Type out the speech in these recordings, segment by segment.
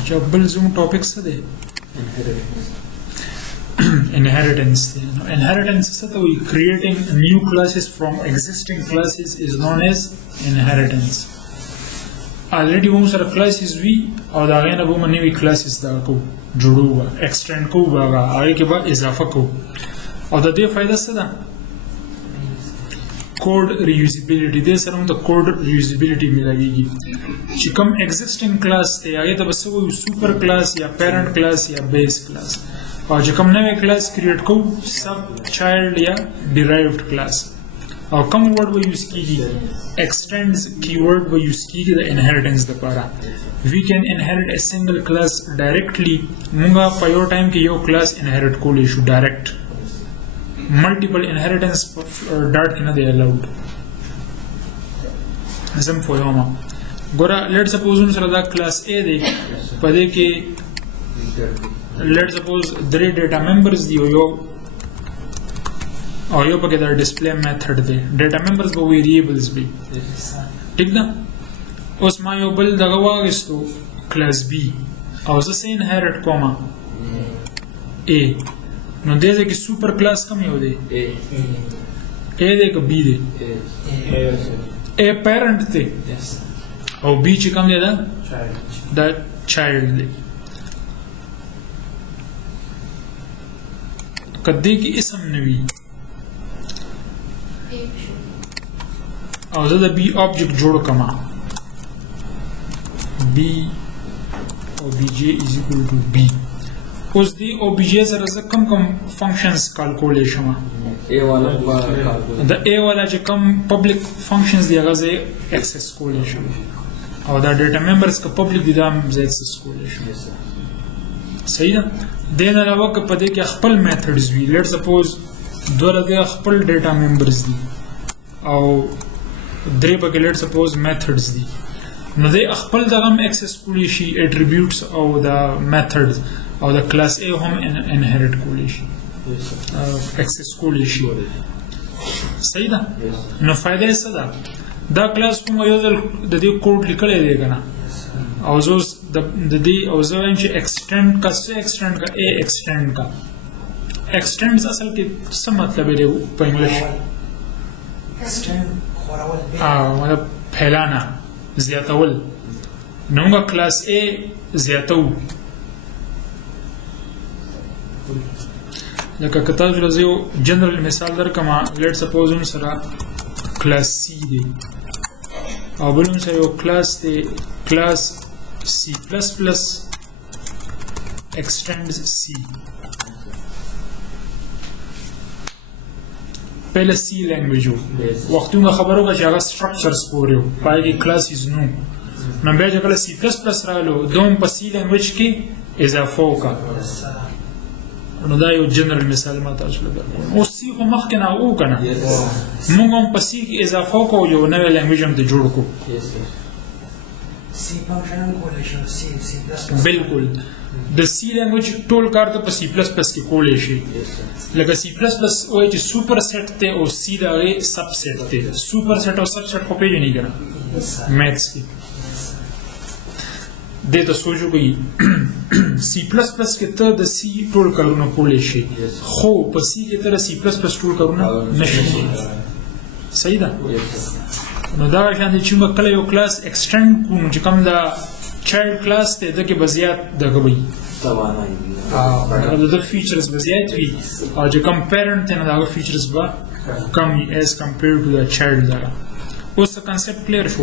اچھا بل زوم ټاپک څه دی inheritance inheritance څه ته وایي creating new classes from existing classes is known as inheritance already موږ سره classes وي او دا غینه به موږ نوي classes دا کو جوړو extend کو هغه کې به اضافه کو او د دې فائدہ څه ده کوډ reusability دې سره موږ ته کوډ reusability ملایږي چې کوم existing class دی هغه ته به څه وایو super class یا parent class یا base class او چې کوم نوې کلاس کریټ کو سب چایلډ یا ډیرایوډ کلاس او کوم ورډ به یوز کیږي ایکسټینډز کی ورډ به یوز کیږي د انهریټنس لپاره وی کین انهریټ ا سنگل کلاس ډایرکټلی موږ په یو ټایم کې یو کلاس انهریټ کولی شو ډایرکټ ملټیپل انهریټنس ډاټ کې نه دی الاؤډ زم فویوما ګوره لیټ سپوز سره دا کلاس A دی په دې کې let's suppose 3 data members دی او یو پکې دا ډسپلی میثډ دی ډیټا ممبرز به ویریبلز وي ٹھیک ده اوس ما یو بل دغه واغستو کلاس B او زه سه انهریټ کوم A نو دې کې سوپر کلاس کوم یو دی A دی که B دی A پیرنٹ دی او B چې کوم دی دا چایلډ دی کدی کی اسم نوی او زه د بی آبجیکټ جوړ کما بی او بی جی از ایکوال ټو بی اوس دی او بی جی سره زه کم فنکشنز کالکولی شم د ای والا چې کم پبلک فنکشنز دی هغه زه ایکسس کولی شم او دا ډیټا ممبرز که پبلک دي دا هم زه ایکسس کولی شم صحیح ده دین علاوه که په دې کې خپل میثډز وي لیټ سپوز دوه د خپل ډیټا ممبرز دي او درې به لیټ سپوز میثډز دي نو د خپل دغه ایکسس کولی شي اټریبیوټس او د میثډز او د کلاس A هم انهریټ کولی شي ایکسس کولی شي صحیح ده نو فائدہ یې څه ده دا کلاس کوم یو ځل د دې کوډ لیکلی دی که نه او زه د دې او زه وایم چې ایکسټینډ کا څه ایکسټینډ کا A ایکسټینډ کا ایکسټینډ اصل کې څه مطلب دی په انګلیش مطلب پھیلانا زیاتول نو موږ کلاس A زیاتو لکه که تاسو له زه یو جنرال مثال درکړم لیټ سپوز هم سره کلاس C دی او بل هم سره یو کلاس دی کلاس C++ extends C پہلے C لینگویج ہو وقتوں میں خبر ہوگا کہ اگر سٹرکچرز پورے ہو پائے گی کلاسز نو نو بیا جکل C++ راغلو دوم په C لینگویج کې اضافه وکړه نو دا یو جنرال مثال ما تاسو لپاره او C خو مخکې نه و کنه موږ هم په C کې اضافه وکړو یو نوې لینگویج هم ته جوړ کړو سی فنکشن کولی شو سی بالکل د سی لینگویج ټول کار ته په C++ کې کولی شي لکه C++ وایي چې سوپر سیټ دی او سی د هغې سب سیټ دی سوپر سیټ او سب سیټ خو پېژنې که نه میتھس کې دې ته سوچ وکړئ C++ کې ته د سی ټول کارونه کولی شي خو په سی کې ته د C++ ټول کارونه نه شي صحیح ده نو دا شان دي چې موږ کله یو کلاس ایکسټینډ کوو چې کوم دا چایلډ کلاس دی دغه به زیات دغه وي د فیچرز به زیات وي او چې کوم پیرنټ دی نو دغه فیچرز به کم وي ایز کمپیرډ ټو د چایلډ دغه اوس د کنسپټ کلیر شو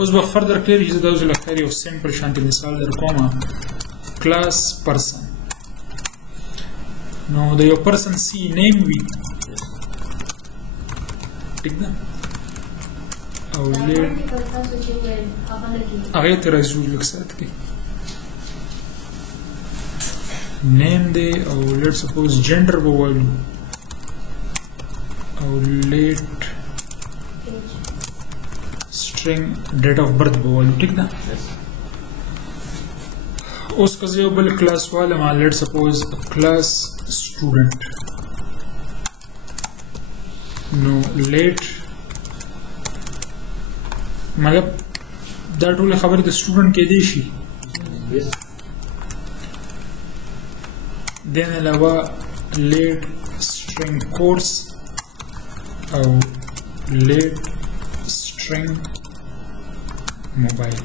اوس به فردر کلیر شي زه تاسو لپاره یو سمپل شانتي مثال در کوم کلاس پرسن نو د یو پرسن سی نیم وي ٹھیک ده او لیټ هغه ته راځو لږ ساعت کې نیم دی او لیټ سپوز جنډر به وایو او لیټ سټرینګ ډیټ اف برث به وایو ټیک ده اوس که زه یو بل کلاس والم لیټ سپوز کلاس سټوډنټ نو لیټ مطلب دا ټول خبرې د سټوډنټ کې دی شي دین علاوه لیټ string course او لیټ string mobile.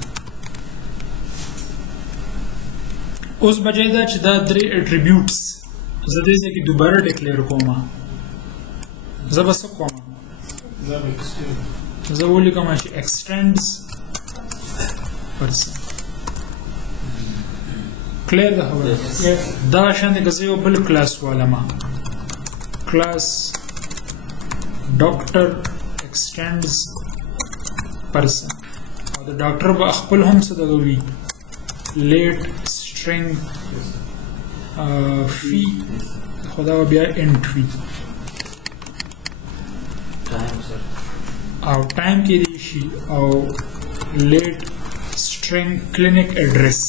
اوس بجای دا چې دا درې اټریبیوټس زه دې ځای کې دوباره ډیکلیئر کوم. زه به څه کوم؟ زه ولیکم چې extends person. کلیر ده خبره؟ دا شان دی که زه یو بل کلاس والم، کلاس ډاکټر extends person، او د ډاکټر به خپل هم څه دغه وي لیټ string fee، خدا به بیا انټ وي، او ټایم کې دی شي، او لیټ string clinic address.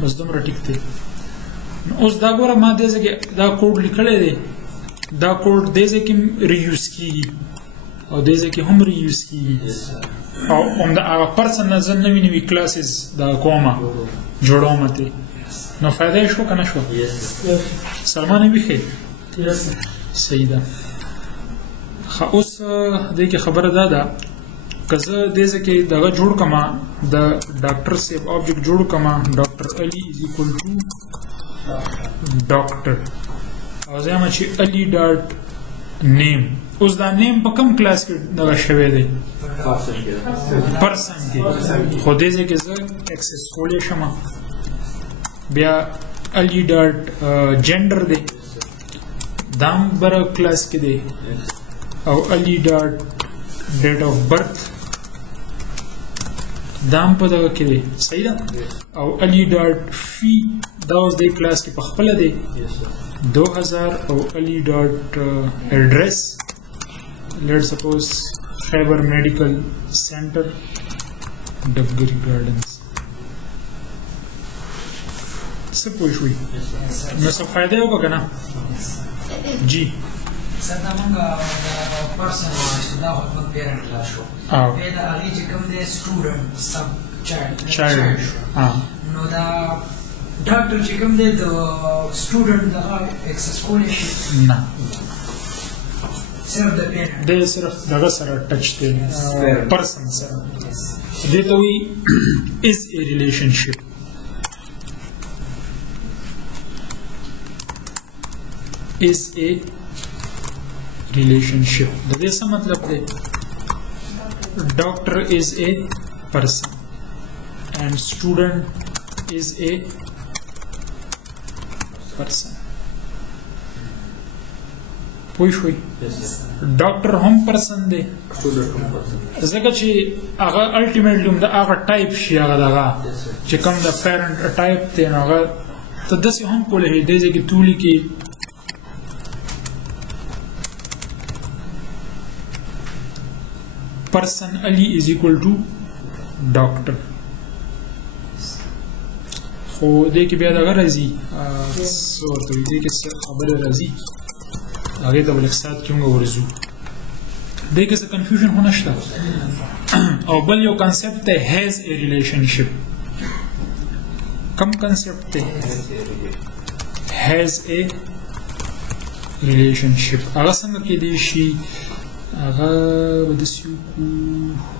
بس دومره ټیک دی. اوس دا ګوره ما دې ځای کې دا کوډ لیکلی دی، دا کوډ دې ځای کې ریوز کېږي او دې ځای کې هم ریوز کېږي، او همدا هغه پرسن نه زه نوي نوي کلاسز دا کومه جوړوم ترې، نو فایده یې شو که نه شوه؟ سلمان یې بیخي صحیح ده. ښه اوس دې کې خبره دا ده که زه دې ځای کې دغه جوړ کړم، د ډاکټر صاحب آبجیکټ جوړ کړم، ډاکټر علي از ایکول ټو ډاکټر، او زه یم چې علي ډاټ نیم. اوس دا نیم په کوم کلاس کې دغه شوی دی؟ پرسن کې، خو دې ځای کې زه اکسس کولی شم. بیا علي ډاټ جنډر دی، دا هم بره کلاس کې دی، او علي ډاټ ډیټ آف برث دا هم په دغه کې دی، صحیح ده. او علي ډاټ فی دا اوس دې کلاس کې په خپله دی 2000، او علي ډاټ ایډریس لیټ سپوز خیبر میډیکل سینټر ډبګري ګارډنز. څه پوه شوي؟ نو څه فایده یې وکړه که نه؟ جی سر دا مونږ پرسن وایو دا خو په پیرنټ کلاس شو، بیا د هغې چې کوم دی سټوډنټ سب چایلډ شو، نو دا ډاکټر چې کوم دی د سټوډنټ دغه اکسس کولی شي؟ نه، صرف د پیرنټ دی صرف دغه سره ټچ دی، پرسن سره. دې ته وایي از ا ریلیشنشپ. is a relationship. د دې څه مطلب دی؟ doctor is a person and student is a person. پوه شوي؟ ډاکټر هم پرسن دی ځکه چې هغه الټیمیټلی هم د هغه ټایپ شي، هغه دغه چې کوم د پیرنټ ټایپ دی، نو هغه ته داسې هم کولی شي دې ځای کې تو لیکي person Ali is equal to doctor. خو دې کې بیا دغه راځي څه ورته وایي، دې کې څه خبره راځي هغې ته به لږ ساعت کې موږ ورځو. دې کې څه کنفیوژن خو نشته. او بل یو کنسپټ دی has a relationship. کوم کنسپټ دی؟ has a relationship. هغه څنګه کېدی شي؟ هغه به داسې وکړو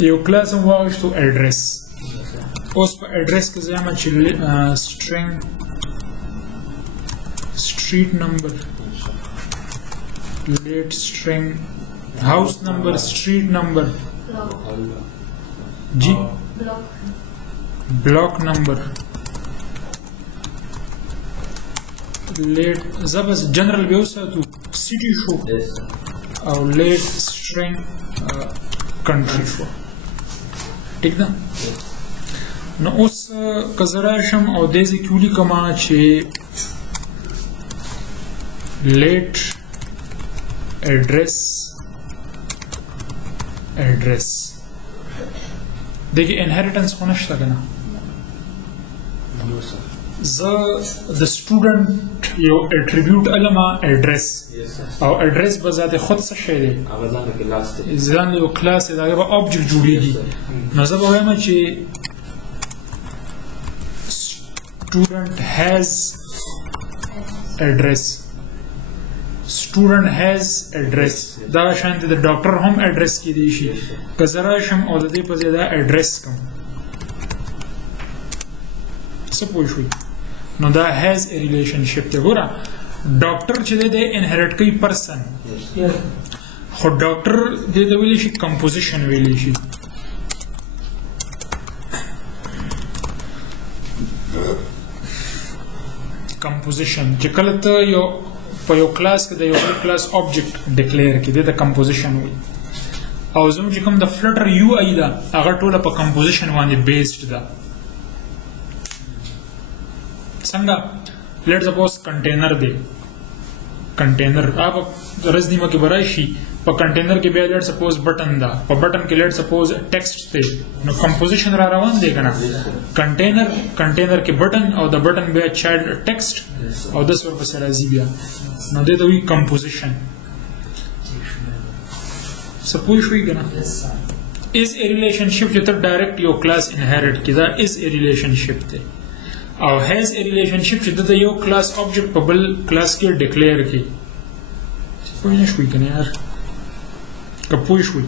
یو کلاس هم واغشتو ایډریس. اوس په ایډریس کې زه یم چې string street number late string house number street number جی block number late زبس جنرال به وساتو city شو او late string country شو. ٹھیک ده؟ نو اوس که زه راشم او دې ځای کې ولیکم چې لیټ ایڈریس دیکھیے انہیریٹنس کو نشتا کنا د سټوډنټ یو اټریبیوټ علما ایڈریس او ایڈریس به ذات خود څه شی دی ځان یو کلاس دی دغه به آبجکټ جوړیږي نو زه به وایم چې student has address دا شانتی د ډاکټر هم ایڈریس کې دی شي که زه راشم او د دې په ځای دا ایڈریس کوم څه پوه شوي نو دا has a relationship دی ګوره ډاکټر چې دی دی انهریټ کوي پرسن خو ډاکټر دې ته ویلی شي کمپوزیشن ویلی شي کمپوزیشن چې کله ته یو په یو کلاس کې د یو بل کلاس آبجکټ ډیکلیئر کړي دې ته کمپوزیشن وایي او زموږ چې کوم د فلټر یو آی ده هغه ټوله په کمپوزیشن باندې بیسډ ده څنګه لیټ سپوز کنټینر دی کنټینر آپ رز نیمه کې برای شي په کنټینر کې بیا لیټ سپوز بټن ده په بټن کې لیټ سپوز ټیکسټ دی نو کمپوزیشن را روان دی کنه کنټینر کې بټن او د بټن بیا چایلډ ټیکسټ او داس ورپسې راځي بیا نو دې ته وایي کمپوزیشن څه پوه شوي که نه از ا ریلیشنشپ چې ته ډایرکټ یو کلاس انهیریټ کړي دا از ا ریلیشنشپ دی او هیز ا ریلیشنشپ چې د یو کلاس آبجکټ په بل کلاس کې ډیکلیئر کړي پوه نه شوي که نه یار که پوه شوي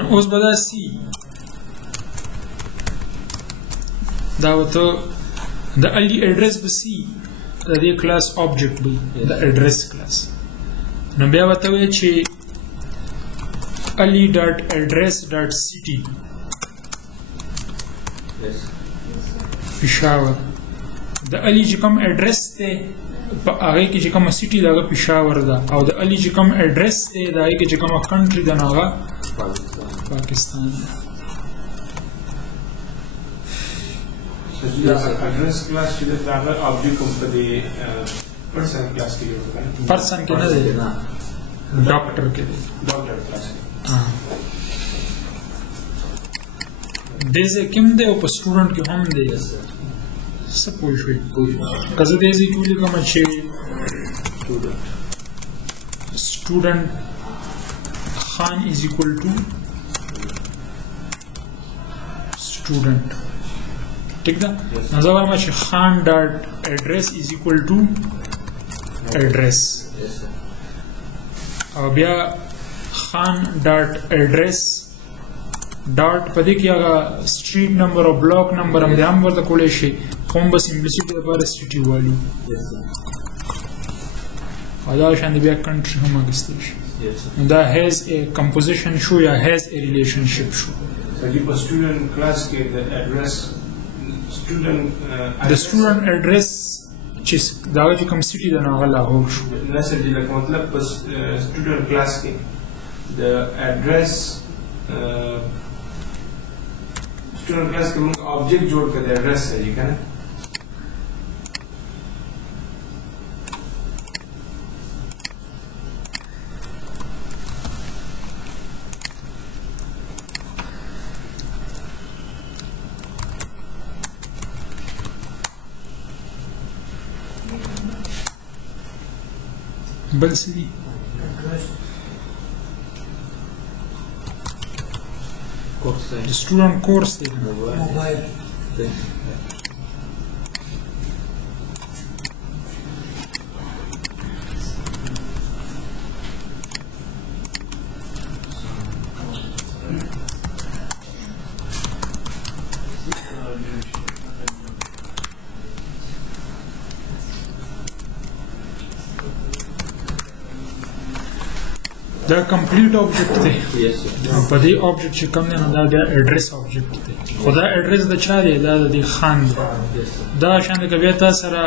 نو اوس به دا سی دا ورته د الی ایډریس به سی د دې کلاس آبجکټ به د ایډریس کلاس نو بیا ورته وایي چې الی ډاټ ایډریس ډاټ سیټي پېښور د الی چې کوم ایډریس دی په هغې کې چې کومه سیټي ده هغه پېښور ده او د الی چې کوم ایډریس دی د هغې کې چې کومه کنټري ده نو هغه پاکستان ده ایڈریس کلاس چې د هغه آبجکټ هم په دې پرسن کلاس کې جوړ کړي پرسن کې نه دی ډاکټر کې دی ډاکټر کلاس کې دې ځای کې هم دی او په سټوډنټ کې هم دی څه پوه شوي که زه دې ځای کې ولیکم چې سټوډنټ خان از اکول ټو سټوډنټ ٹھیک ده نو زه وایم چې خان ډاټ ایډریس از اکول ټو ایډریس او بیا خان ډاټ ایډریس ډاټ په دې کې هغه سټریټ نمبر او بلاک نمبر هم هم ورته کولی شي خو هم به سمپلیسټي لپاره سټي والو او دا شان بیا کنټري هم اخیستلی شي دا هیز ا کمپوزیشن شو یا هیز ا ریلیشنشپ شو په سټوډنټ کلاس کې د ایډریس د سټوډنټ ایډریس چې دا چې کوم سټي ده نو هغه لاهور شو نه سر دې لکه مطلب په سټوډنټ کلاس کې د ایډریس student class के मुझे ऑब्जेक्ट जोड़ कर दे एड्रेस है जी क्या ना बल्सी The student course mobile دا کمپلیټ آبجیکټ دی په دې آبجیکټ چې کوم دی نو دا بیا ایډریس آبجیکټ دی خو دا ایډریس د چا دی دا د دې خان دی دا شان دی که بیا تا سره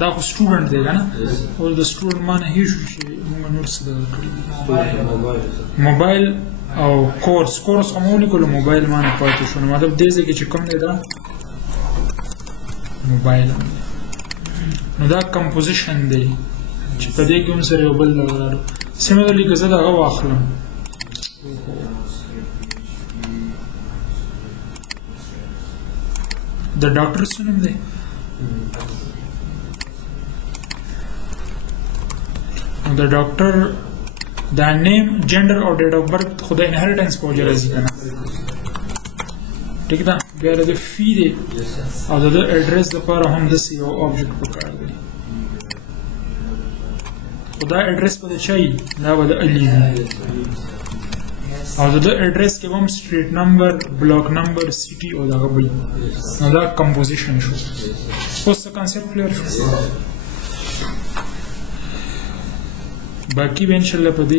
دا خو سټوډنټ دی که نه اوس د سټوډنټ معنی هېر شو چې موږ نور څه دغه کړي موبایل او کورس هم ولیکلو موبایل معنی پاتې شو نو مطلب دې ځای کې چې کوم دی دا موبایل هم دی نو دا کمپوزیشن دی چې په دې کې هم سره یو بل لګرالو سیملرلی که زه دغه واخلم د ډاکټر څه نوم دی د ډاکټر دا نیم جنډر او ډیټ اف برث خو د انهریټنس په وجه راځي که نه ټیک ده بیا د فی دی او د ایډرس لپاره هم داسې یو آبجیکټ پکار دی خو دا ایډرس به د چا وي دا به د علي وي او د ایډرس کې به هم سټریټ نمبر بلاک نمبر سیټي او دغه به وي نو دا کمپوزیشن شو اوس څه کنسپټ کلیر شو باقي به انشاءالله په دې